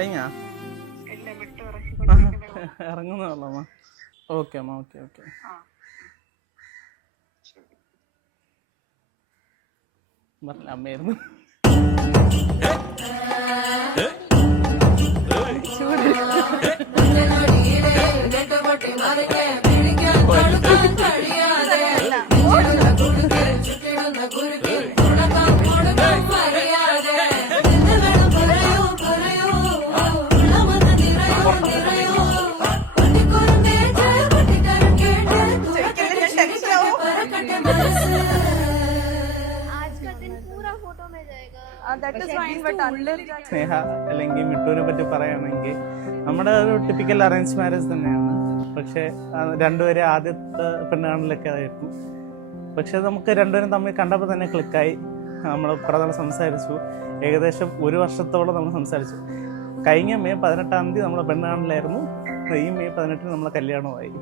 കഴിഞ്ഞാ ഇറങ്ങുന്നതല്ലോ അമ്മ. ഓക്കെ അമ്മ, ഓക്കെ ഓക്കെ. പറഞ്ഞ അമ്മയായിരുന്നു. സ്നേഹ അല്ലെങ്കിൽ മിട്ടുവിനെ പറ്റി പറയുകയാണെങ്കിൽ നമ്മുടെ ഒരു ടിപ്പിക്കൽ അറേഞ്ച് മാരേജ് തന്നെയാണ്. പക്ഷെ രണ്ടുപേരെ ആദ്യത്തെ പെണ്ണുകാണലൊക്കെ ആയിരുന്നു. പക്ഷെ നമുക്ക് രണ്ടുപേരും തമ്മിൽ കണ്ടപ്പോൾ തന്നെ ക്ലിക്കായി. നമ്മൾ പ്രധാനം സംസാരിച്ചു. ഏകദേശം 1 വർഷത്തോളം നമ്മൾ സംസാരിച്ചു. കഴിഞ്ഞ മെയ് 18 നമ്മളെ പെണ്ണുകാണലായിരുന്നു. ഈ മെയ് 18 നമ്മളെ കല്യാണമായി.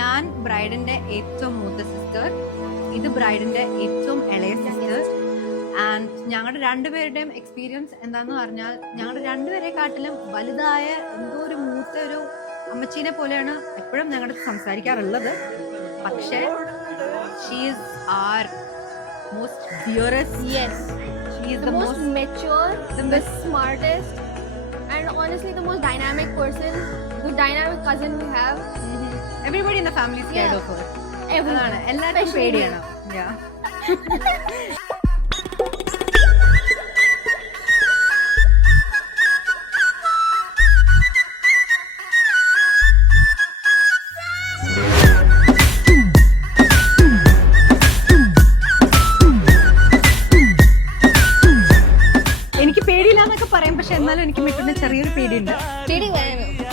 ഞാൻ ബ്രൈഡിന്റെ ഏറ്റവും മൂത്ത സിസ്റ്റർ, ഇത് ബ്രൈഡിന്റെ ഏറ്റവും ഇളയ സിസ്റ്റർ. ആൻഡ് ഞങ്ങളുടെ രണ്ടുപേരുടെയും എക്സ്പീരിയൻസ് എന്താന്ന് പറഞ്ഞാൽ ഞങ്ങളുടെ രണ്ടുപേരെക്കാട്ടിലും വലുതായ എന്തോ ഒരു മൂത്ത ഒരു അമ്മച്ചീനെ പോലെയാണ് എപ്പോഴും ഞങ്ങളുടെ സംസാരിക്കാറുള്ളത്. പക്ഷേ she is are most dearest. Yes, she is the most mature, the smartest, and honestly the most dynamic person, the dynamic cousin we have. Everybody in the family is scared of her. Everyone, എല്ലാവർക്കും പേടിയാണ്. എനിക്ക് പേടിയില്ലാന്നൊക്കെ പറയും, പക്ഷെ എന്നാലും എനിക്ക് മിട്ടുന്ന ചെറിയൊരു പേടിയുണ്ട്.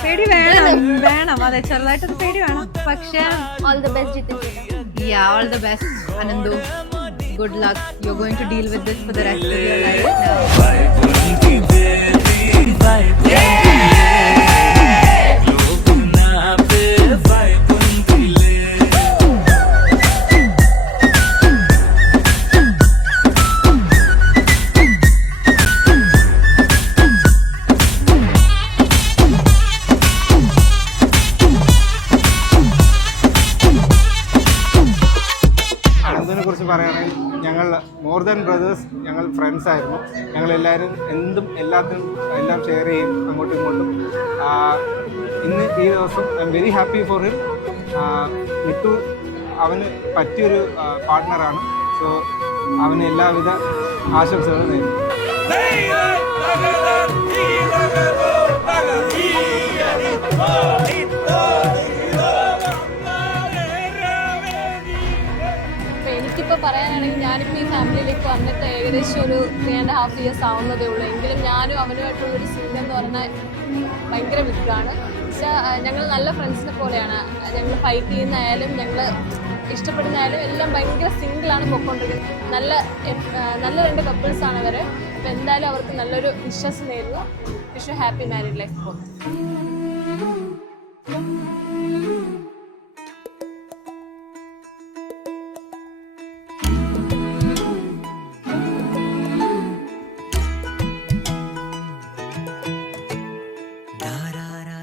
പേടി വേണം, അതെ, ചെറുതായിട്ടൊരു പേടി വേണം. പക്ഷെ all the best Jitin. Yeah, all the best Anandu. Good luck. You're going to deal with this for the rest of your life now. കുറിച്ച് പറയുകയാണെങ്കിൽ ഞങ്ങൾ മോർ ദാൻ ബ്രദേഴ്സ്, ഞങ്ങൾ ഫ്രണ്ട്സ് ആയിരുന്നു. ഞങ്ങളെല്ലാവരും എല്ലാം ഷെയർ ചെയ്യും അങ്ങോട്ടും ഇങ്ങോട്ടും. ഇന്ന് ഈ ദിവസം I am very happy for him. Mittu അവന് പറ്റിയൊരു പാർട്ട്ണറാണ്. സോ അവന് എല്ലാവിധ ആശംസകളും നേരുന്നു. എനിക്കിപ്പോൾ പറയാനാണെങ്കിൽ ഞാനിപ്പോൾ ഈ ഫാമിലിയിലേക്ക് വന്നിട്ട് ഏകദേശം ഒരു 3.5 years ആവുന്നതേ ഉള്ളൂ. എങ്കിലും ഞാനും അവനുമായിട്ടുള്ളൊരു സിംഗ് എന്ന് പറഞ്ഞാൽ ഭയങ്കര ബിഗ്ഗാണ്. പക്ഷേ ഞങ്ങൾ നല്ല ഫ്രണ്ട്സിനെ പോലെയാണ്. ഞങ്ങൾ ഫൈറ്റ് ചെയ്യുന്നതായാലും ഞങ്ങൾ ഇഷ്ടപ്പെടുന്നതായാലും എല്ലാം ഭയങ്കര സിംഗിളാണ് പോയിക്കൊണ്ടിരിക്കുന്നത്. നല്ല 2 കപ്പിൾസാണ് അവർ. അപ്പോൾ എന്തായാലും അവർക്ക് നല്ലൊരു വിശ്വാസം നേരുന്നു. Wish you happy married life.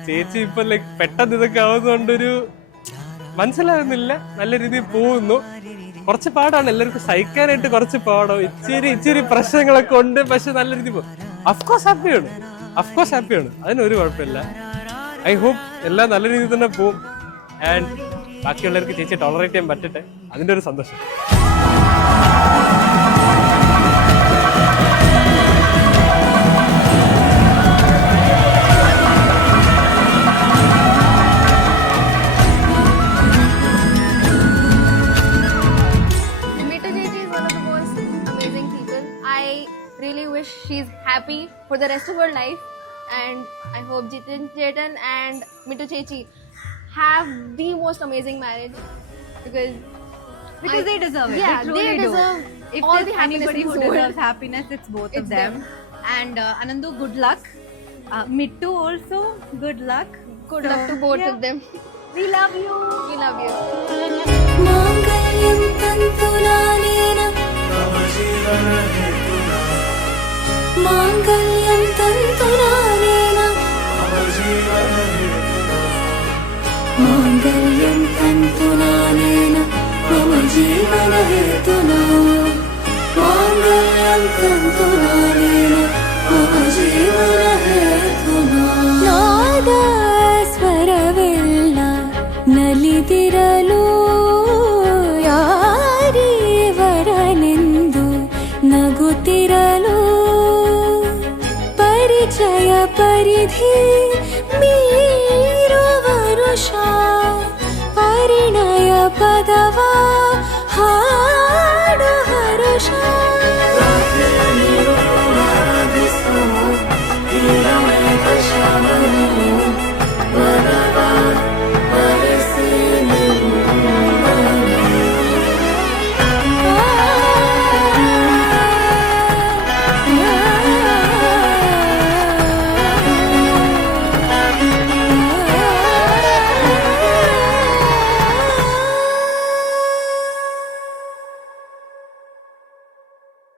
ചേച്ചി ഇപ്പൊ പെട്ടെന്ന് ഇതൊക്കെ ആവുന്നതുകൊണ്ടൊരു മനസ്സിലാകുന്നില്ല. നല്ല രീതിയിൽ പോകുന്നു. കുറച്ച് പാടാണ്, എല്ലാവർക്കും സഹിക്കാനായിട്ട് കുറച്ച് പാടോ, ഇച്ചിരി പ്രശ്നങ്ങളൊക്കെ ഉണ്ട്. പക്ഷെ നല്ല രീതിയിൽ പോകും. അഫ്കോഴ്സ് ഹാപ്പിയാണ്, അതിനൊരു കുഴപ്പമില്ല. ഐ ഹോപ്പ് എല്ലാം നല്ല രീതിയിൽ തന്നെ പോവും. ആൻഡ് ബാക്കിയുള്ളവർക്ക് ചേച്ചി ടോളറേറ്റ് ചെയ്യാൻ പറ്റട്ടെ, അതിൻ്റെ ഒരു സന്തോഷം. She's happy for the rest of her life, and I hope Jitin Jetan and Mittu Chechi have the most amazing marriage. Because they deserve it. Yeah, they truly they deserve do. If all there's the happiness anybody in who this world, deserves happiness, it's both of it's them. them. And Anandu, good luck. Mittu also, good luck. Good luck to both of them. We love you. We love you. मांगल्यं तन्तुनानेन मांगल्यं तन्तुनानेन मांगल्यं तन्तुनानेन मम जीवनहेतुना मांगल्यं तन्तुनानेन मम जीवनहेतुना नादस्वरविल्ल नलिदिरलु ಯಾರಿವರನೆಂದು ನಗುತ್ತಿರಲು ಪರಿಚಯ ಪರಿಧಿ ಮೀರುವ ವರುಷ ಪರಿಣಯ ಪದವ ಹಾಡು ಹರುಷ